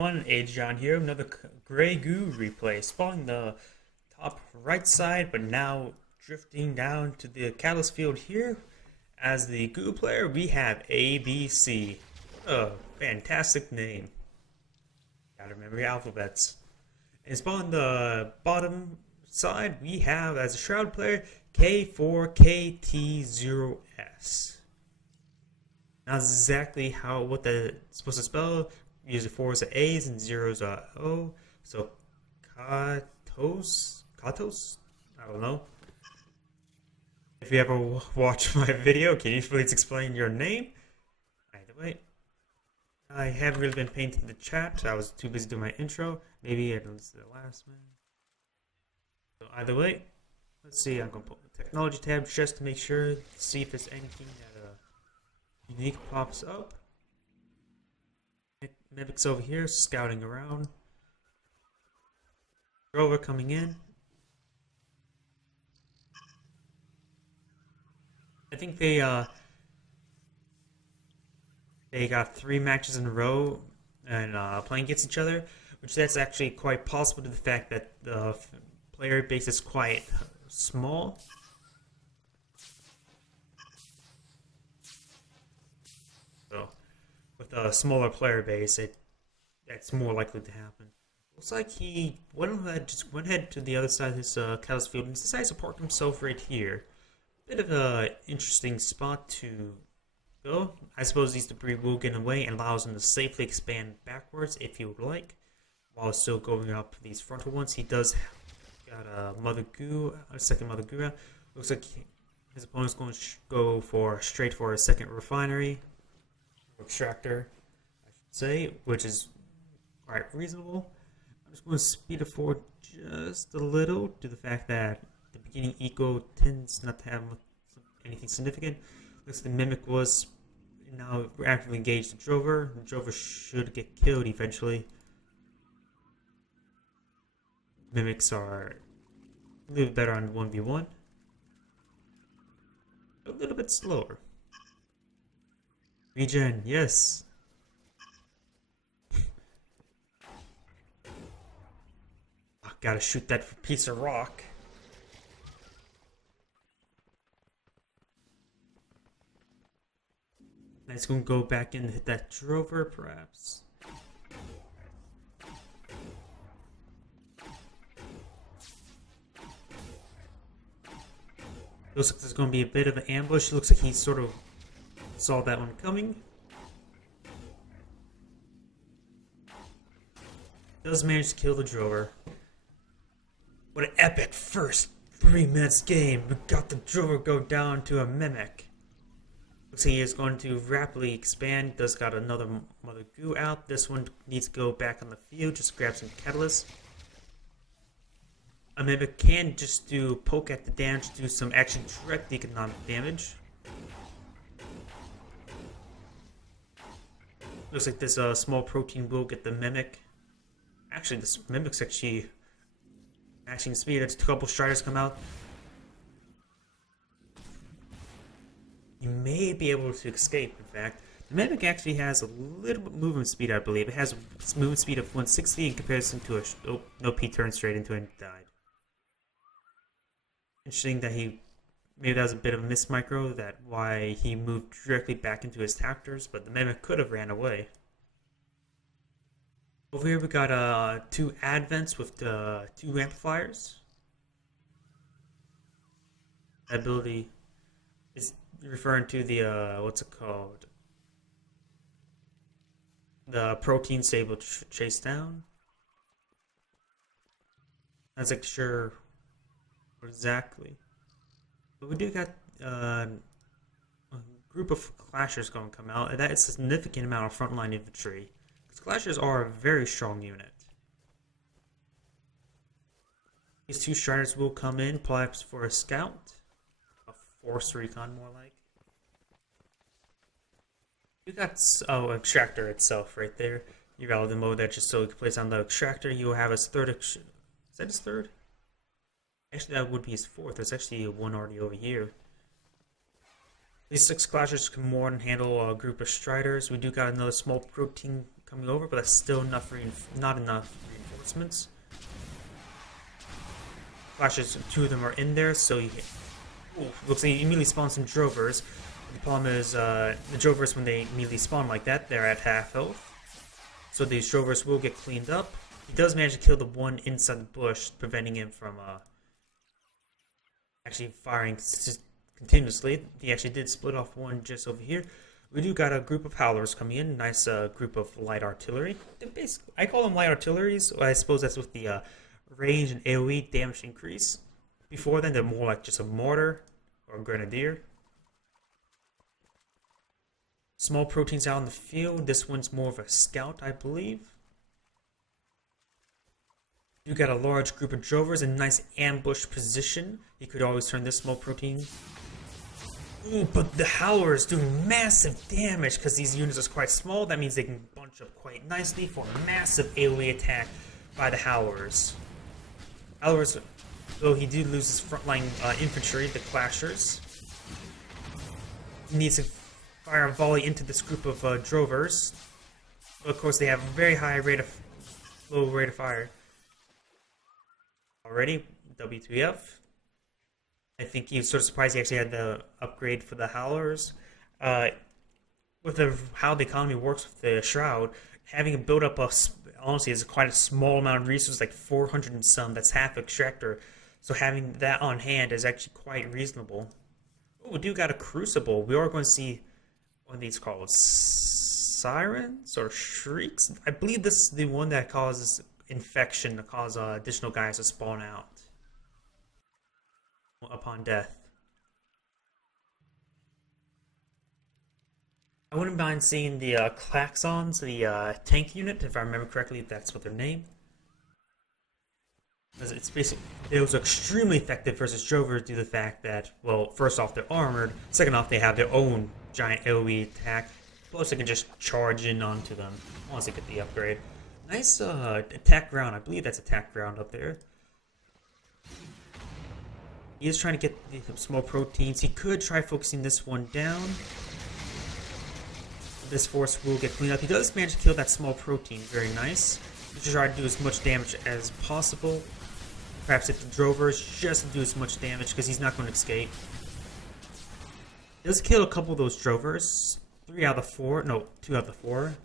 Lord.agion here, another gray Goo Replay, spawning the top right side, but now drifting down to the catalyst field here. As the Goo player, we have ABC. What a fantastic name. Gotta remember your alphabets. And spawning the bottom side, we have, as a Shroud player, K4kt0s. Not exactly what that's supposed to spell. Usually 4s are A's and 0s are O. So K4kt0s? I don't know. If you ever watch my video, can you please explain your name? Either way, I haven't really been paying attention to the chat. I was too busy doing my intro. Maybe I don't see the last one. So either way, let's see. I'm gonna put the technology tab just to make sure, see if there's anything that unique pops up. Mimic's over here scouting around. Rover coming in. I think they got 3 matches in a row and playing against each other, which that's actually quite possible to the fact that the player base is quite small. So with a smaller player base, that's more likely to happen. Looks like he went ahead to the other side of his catalyst field and decides to park himself right here. Bit of a interesting spot to go. I suppose these debris will get away and allows him to safely expand backwards if he would like, while still going up these frontal ones. He does got a second Mother Goo. Looks like his opponent's going to go straight for a second refinery. Extractor, I should say, which is quite reasonable. I'm just going to speed it forward just a little due to the fact that the beginning eco tends not to have anything significant. Looks like the Mimic was now actively engaged the Drover. The Drover should get killed eventually. Mimics are a little better on 1v1. A little bit slower. Regen, yes. Oh, gotta shoot that piece of rock. Nice, gonna go back in and hit that Drover, perhaps. Looks like there's gonna be a bit of an ambush. Looks like he sort of saw that one coming. Does manage to kill the Drover. What an epic first 3 minutes game. We got the Drover go down to a Mimic. Looks like he is going to rapidly expand. Does got another Mother Goo out. This one needs to go back on the field. Just grab some catalyst. A Mimic can just do poke at the damage, do some action direct economic damage. Looks like this small protein will get the Mimic. Actually, this Mimic's actually matching speed. It's a couple Striders come out. You may be able to escape, in fact. The Mimic actually has a little bit movement speed, I believe. It has movement speed of 160 in comparison to a... Oh, no, P turned straight into it and died. Interesting that maybe that was a bit of a miss micro, that why he moved directly back into his tactors, but the Mimic could have ran away. Over here we got 2 advents with 2 amplifiers. That ability is referring to the what's it called? The protein stable chase down. Not exactly sure what exactly. But we do got a group of Clashers going to come out, and that is a significant amount of frontline infantry. Because Clashers are a very strong unit. These 2 Striders will come in, perhaps for a scout. A force recon, more like. You got Extractor itself right there. You got the mode that just so you can place on the Extractor. You will have his third. Is that his third? Actually, that would be his 4th. There's actually one already over here. These 6 Clashers can more than handle a group of Striders. We do got another small protein coming over, but that's still not enough reinforcements. Flashes, 2 of them are in there, so you looks like you immediately spawn some drovers. The problem is the drovers, when they immediately spawn like that, they're at half health. So these drovers will get cleaned up. He does manage to kill the one inside the bush, preventing him from actually firing continuously. He actually did split off one just over here. We do got a group of howlers coming in. Nice group of light artillery. I call them light artillery, so I suppose that's with the range and AoE damage increase. Before then, they're more like just a mortar or a grenadier. Small proteins out in the field. This one's more of a scout, I believe. You got a large group of drovers in nice ambush position. You could always turn this small protein. Ooh, but the howler is doing massive damage because these units are quite small. That means they can bunch up quite nicely for a massive AoE attack by the howlers. Howlers, though he did lose his frontline infantry, the clashers. He needs to fire a volley into this group of drovers. But of course, they have a very high low rate of fire. Already, W2F. I think he was sort of surprised he actually had the upgrade for the howlers. With how the economy works with the Shroud, having a build up of, honestly, is quite a small amount of resources, like 400 and some, that's half extractor. So having that on hand is actually quite reasonable. Oh, we do got a crucible. We are going to see one of these called sirens or shrieks. I believe this is the one that causes infection to cause additional guys to spawn out upon death. I wouldn't mind seeing the K4kt0s, the tank unit, if I remember correctly, if that's what they're named. Because it's basically, it was extremely effective versus drovers due to the fact that, well, first off, they're armored. Second off, they have their own giant AoE attack. Plus, they can just charge in onto them once they get the upgrade. Nice attack ground. I believe that's attack ground up there. He is trying to get the small proteins. He could try focusing this one down. This force will get cleaned up. He does manage to kill that small protein. Very nice. He should try to do as much damage as possible. Perhaps hit the drovers just to do as much damage because he's not going to escape. He does kill a couple of those drovers. 3 out of the 4. No, 2 out of the 4.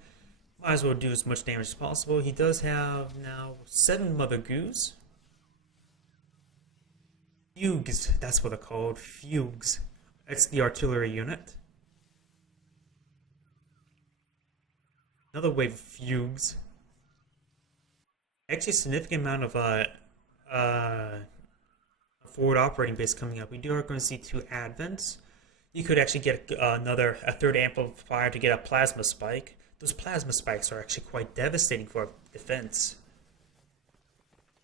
Might as well do as much damage as possible. He does have now 7 mother goos. Fugues, that's what they're called. Fugues. That's the artillery unit. Another wave of fugues. Actually, a significant amount of forward operating base coming up. We are going to see 2 advents. You could actually get a third amplifier to get a plasma spike. Those plasma spikes are actually quite devastating for defense.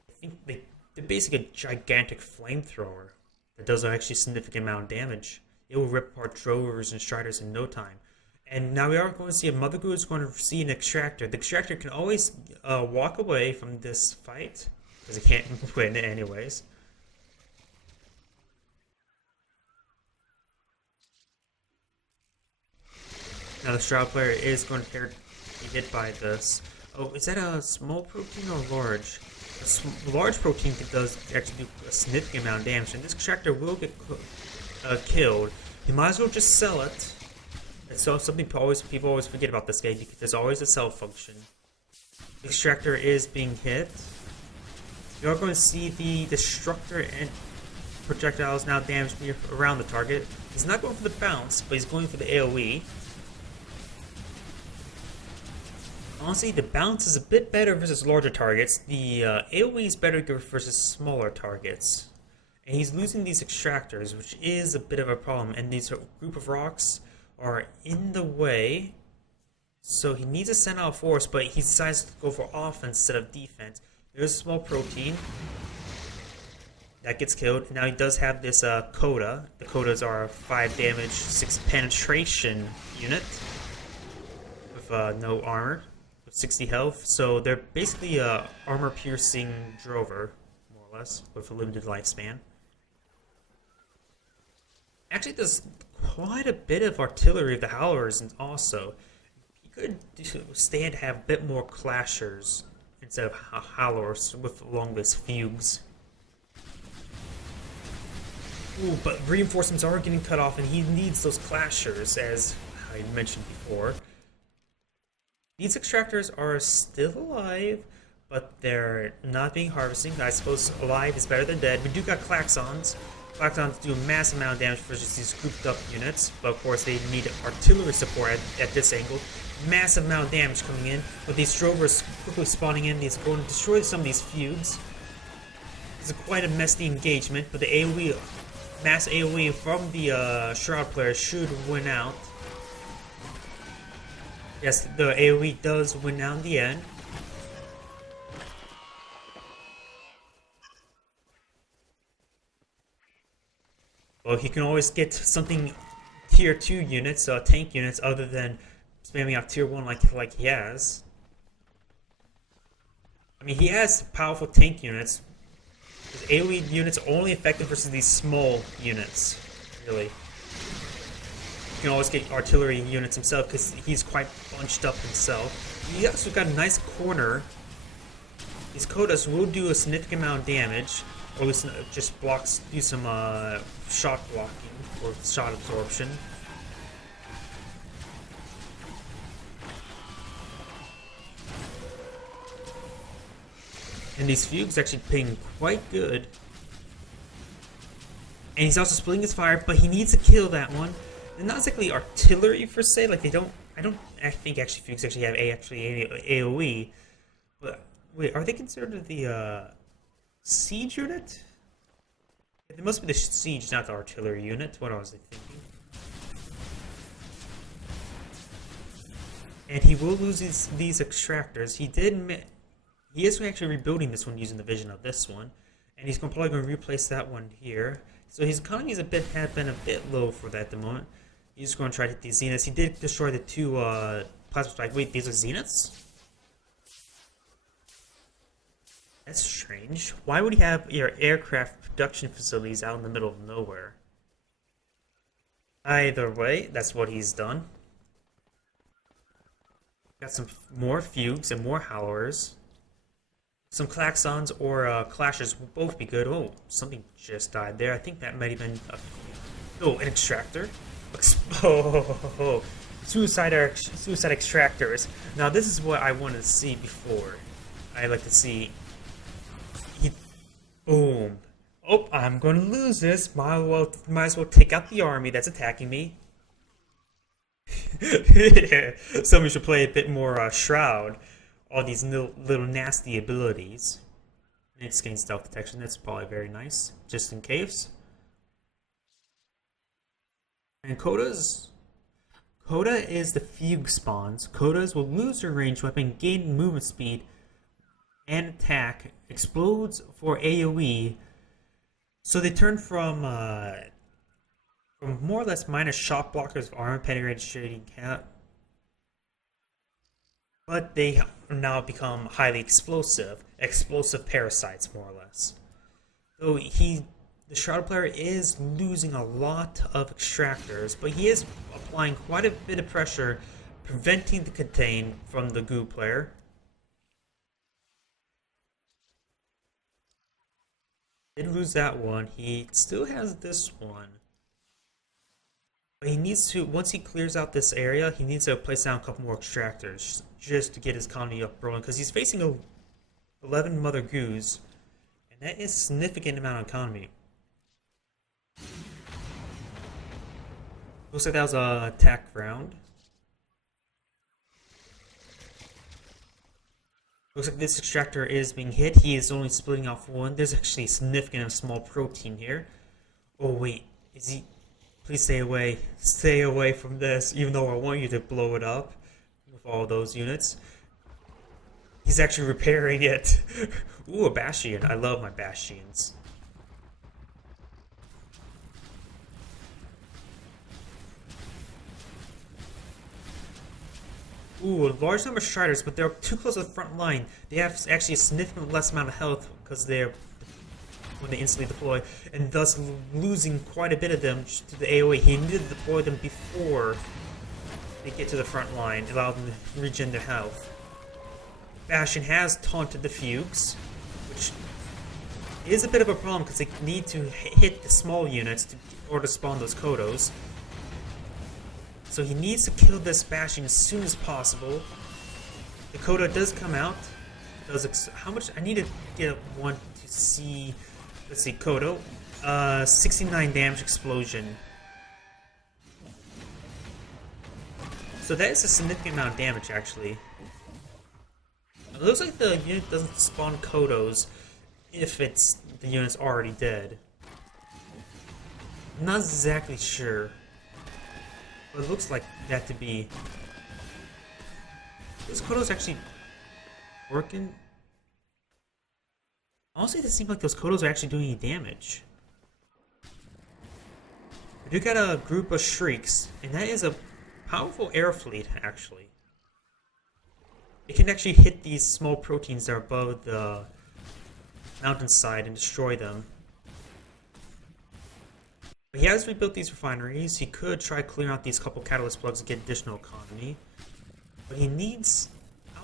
I think they're basically a gigantic flamethrower that does actually a significant amount of damage. It will rip apart drovers and striders in no time. And now we are going to see a Mother Goo is going to see an extractor. The extractor can always walk away from this fight because it can't win anyways. Now the Shroud player is going to be hit by this. Oh, is that a small protein or large? A large protein does actually do a significant amount of damage, and this extractor will get killed. You might as well just sell it. It's something people always forget about this game because there's always a sell function. The extractor is being hit. You are going to see the destructor and projectiles now damage around the target. He's not going for the bounce, but he's going for the AoE. Honestly, the bounce is a bit better versus larger targets. The AoE is better versus smaller targets. And he's losing these extractors, which is a bit of a problem. And these group of rocks are in the way. So he needs to send out force, but he decides to go for offense instead of defense. There's a small protein that gets killed. Now he does have this K4kt0s. The K4kt0s are a 5 damage, 6 penetration unit with no armor. 60 health, so they're basically a armor-piercing drover, more or less, with a limited lifespan. Actually, there's quite a bit of artillery of the howlers, and also, could stand to have a bit more clashers instead of howlers with along this fugues. Ooh, but reinforcements are getting cut off, and he needs those clashers, as I mentioned before. These extractors are still alive, but they're not being harvested. I suppose alive is better than dead. We do got klaxons. Klaxons do a massive amount of damage versus these grouped up units, but of course they need artillery support at this angle. Massive amount of damage coming in, with these Strovers quickly spawning in. He's going to destroy some of these fugues. It's quite a messy engagement, but the AoE, mass AoE from the Shroud player should win out. Yes, the AoE does win out in the end. Well, he can always get something tier 2 units, tank units, other than spamming out tier 1 like he has. I mean, he has powerful tank units. His AoE units are only effective versus these small units, really. You can always get artillery units himself because he's quite bunched up himself. He also got a nice corner. These K4kt0s will do a significant amount of damage, or at least just do some shot blocking or shot absorption. And these fugues actually ping quite good. And he's also splitting his fire, but he needs to kill that one. They're not exactly artillery per se, like they don't, I think actually fugues actually have AoE. But wait, are they considered the siege unit? It must be the siege, not the artillery unit. What was I thinking? And he will lose these extractors. He is actually rebuilding this one using the vision of this one, and he's probably going to replace that one here. So his economy has been a bit low for that at the moment. He's going to try to hit these zeniths. He did destroy the 2 plasma strike. Wait, these are zeniths? That's strange. Why would he have your aircraft production facilities out in the middle of nowhere? Either way, that's what he's done. Got some more fugues and more howlers. Some klaxons or clashers will both be good. Oh, something just died there. I think that might have been an extractor. Oh, suicide extractors. Now this is what I wanted to see before. I like to see. Boom. Oh, I'm going to lose this. Might as well take out the army that's attacking me. Somebody should play a bit more Shroud. All these little nasty abilities. It's gain stealth detection. That's probably very nice, just in case. And K4kt0s. K4kt0 is the fugue spawns. K4kt0s will lose their ranged weapon, gain movement speed, and attack. Explodes for AoE. So they turn from more or less minor shot blockers of armor penetrating cat, but they now become highly explosive parasites, more or less. So the Shroud player is losing a lot of extractors, but he is applying quite a bit of pressure, preventing the contain from the Goo player. Did lose that one. He still has this one. But he needs to, once he clears out this area, he needs to place down a couple more extractors just to get his economy up rolling, because he's facing 11 Mother Goos, and that is a significant amount of economy. Looks like that was an attack round. Looks like this extractor is being hit. He is only splitting off one. There's actually a significant small protein here. Oh wait, is he? Please stay away. Stay away from this, even though I want you to blow it up with all those units. He's actually repairing it. Ooh, a Bastion. I love my Bastions. Ooh, a large number of Striders, but they're too close to the front line. They have actually a significant less amount of health because they're when they instantly deploy, and thus losing quite a bit of them to the AoE. He needed to deploy them before they get to the front line, allow them to regen their health. Bastion has taunted the Fugues, which is a bit of a problem because they need to hit the small units in order to spawn those K4kt0s. So he needs to kill this Bastion as soon as possible. The K4kt0 does come out. How much? I need to get one to see. Let's see, K4kt0. 69 damage explosion. So that is a significant amount of damage, actually. It looks like the unit doesn't spawn K4kt0s if the unit's already dead. I'm not exactly sure. But it looks like that to be. This K4kt0's actually working. Honestly, it doesn't seem like those K4kt0s are actually doing any damage. We do got a group of Shrieks, and that is a powerful air fleet, actually. It can actually hit these small proteins that are above the mountainside and destroy them. But he has rebuilt these refineries. He could try clearing out these couple catalyst plugs to get additional economy. But he needs...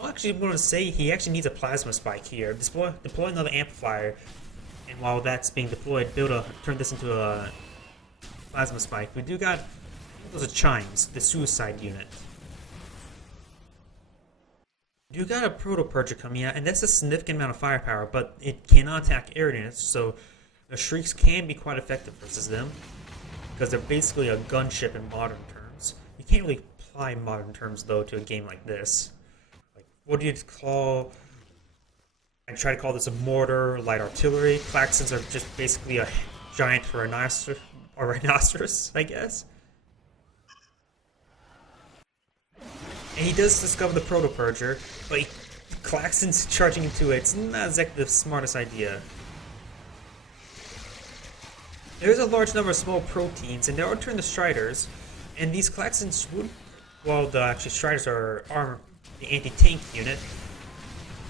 I actually want to say he actually needs a plasma spike here. Deploy another amplifier, and while that's being deployed, turn this into a plasma spike. We do got those are chimes, the suicide unit. We do got a proto-purger coming out, and that's a significant amount of firepower, but it cannot attack air units, so the Shrieks can be quite effective versus them, because they're basically a gunship in modern terms. You can't really apply modern terms though to a game like this. What do you call... I try to call this a mortar, light artillery. Klaxons are just basically a giant rhinoceros, I guess. And he does discover the proto-purger, but Klaxons charging into it, it's not exactly the smartest idea. There's a large number of small proteins, and they are turn the Striders, and these Klaxons would... Well, actually Striders are armor... the anti-tank unit,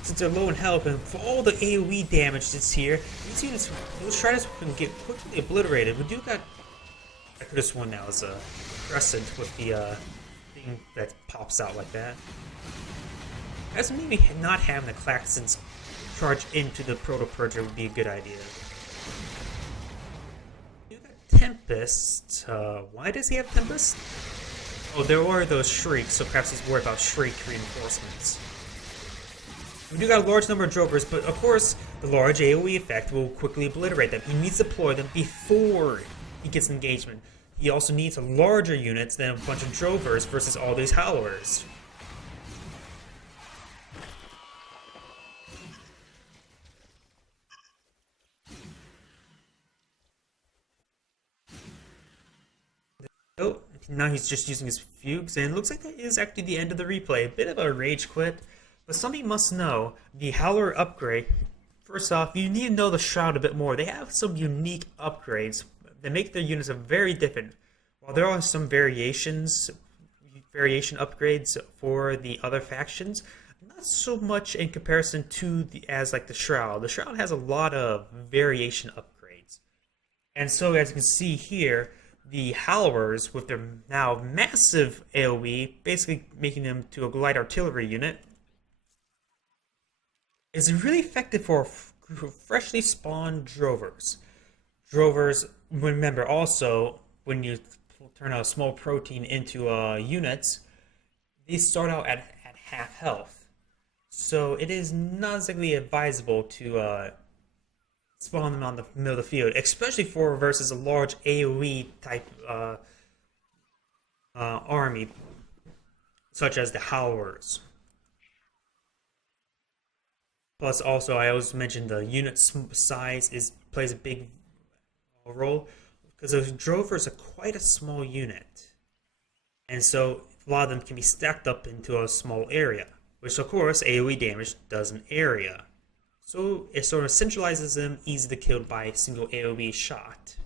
since they're low in health, and for all the AoE damage that's here, these units, those Striders can get quickly obliterated. We do got... I could have sworn that was a crescent with the thing that pops out like that. As maybe not having the Klaxons charge into the proto-purger would be a good idea. You got Tempest. Why does he have Tempest? Oh, there are those Shrieks, so perhaps he's worried about Shriek reinforcements. We do got a large number of Drovers, but of course, the large AoE effect will quickly obliterate them. He needs to deploy them before he gets engagement. He also needs larger units than a bunch of Drovers versus all these Howlers. Oh, now he's just using his Fugues, and it looks like that is actually the end of the replay. A bit of a rage quit, but something you must know, the Howler upgrade, first off, you need to know the Shroud a bit more. They have some unique upgrades that make their units very different. While there are some variation upgrades for the other factions, not so much in comparison to the Shroud. The Shroud has a lot of variation upgrades. And so as you can see here, the Howlers, with their now massive AoE, basically making them to a light artillery unit, is really effective for freshly spawned Drovers. Drovers, remember also, when you turn a small protein into units, they start out at half health. So it is not exactly advisable to spawn them on the middle of the field, especially versus a large AoE type army, such as the Howlers. Plus, also, I always mentioned the unit size plays a big role, because those Drovers are quite a small unit, and so a lot of them can be stacked up into a small area, which of course AoE damage does an area. So it sort of centralizes them, easy to kill by a single AoE shot.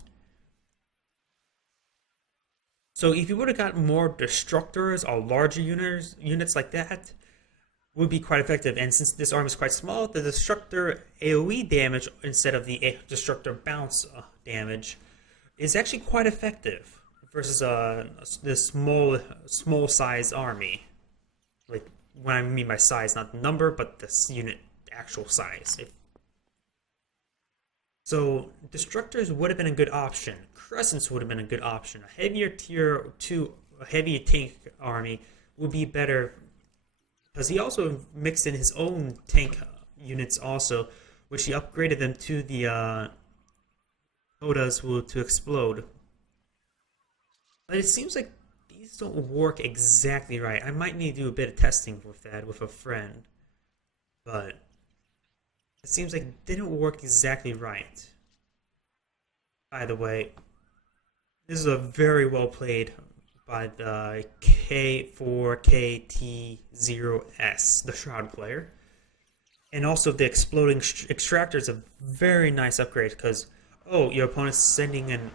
So if you would have gotten more Destructors or larger units like that, would be quite effective. And since this arm is quite small, the Destructor AoE damage instead of the Destructor bounce damage is actually quite effective versus this small size army. Like when I mean by size, not the number, but this unit actual size. So destructors would have been a good option. Crescents would have been a good option. A heavier tier 2, a heavy tank army would be better because he also mixed in his own tank units also, which he upgraded them to the K4kt0s to explode. But it seems like these don't work exactly right. I might need to do a bit of testing with that with a friend. But it seems like it didn't work exactly right. By the way, this is a very well played by the K4kt0s, the Shroud player. And also the exploding extractor is a very nice upgrade because, oh, your opponent's sending in...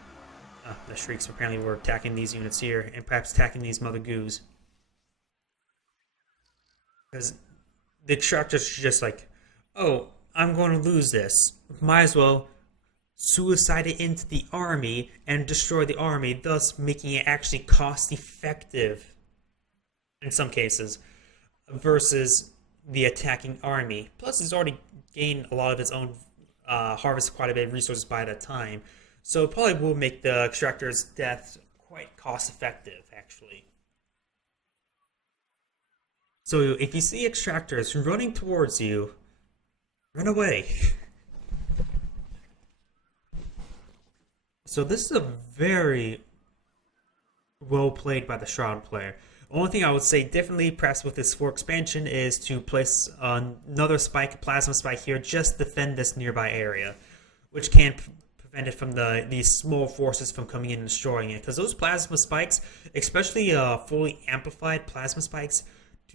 the Shrieks apparently were attacking these units here and perhaps attacking these Mother Goos. Because the extractor's just like, oh, I'm going to lose this. Might as well suicide it into the army and destroy the army, thus making it actually cost effective in some cases versus the attacking army. Plus, it's already gained a lot of its own harvest quite a bit of resources by that time. So it probably will make the extractor's death quite cost effective, actually. So if you see extractors running towards you, run away. So this is a very well played by the Shroud player. The only thing I would say differently, perhaps with this 4 expansion, is to place another spike, plasma spike here, just defend this nearby area, which can prevent it from these small forces from coming in and destroying it. Because those plasma spikes, especially fully amplified plasma spikes,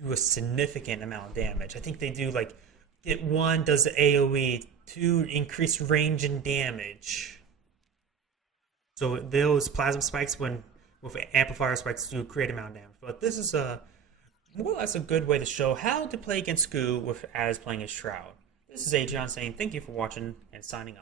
do a significant amount of damage. I think they do like, hit 1 does the AoE, 2 increased range and damage. So those plasma spikes, when with amplifier spikes, do a great amount of damage. But this is more or less a good way to show how to play against Goo as playing as Shroud. This is Agion saying thank you for watching and signing off.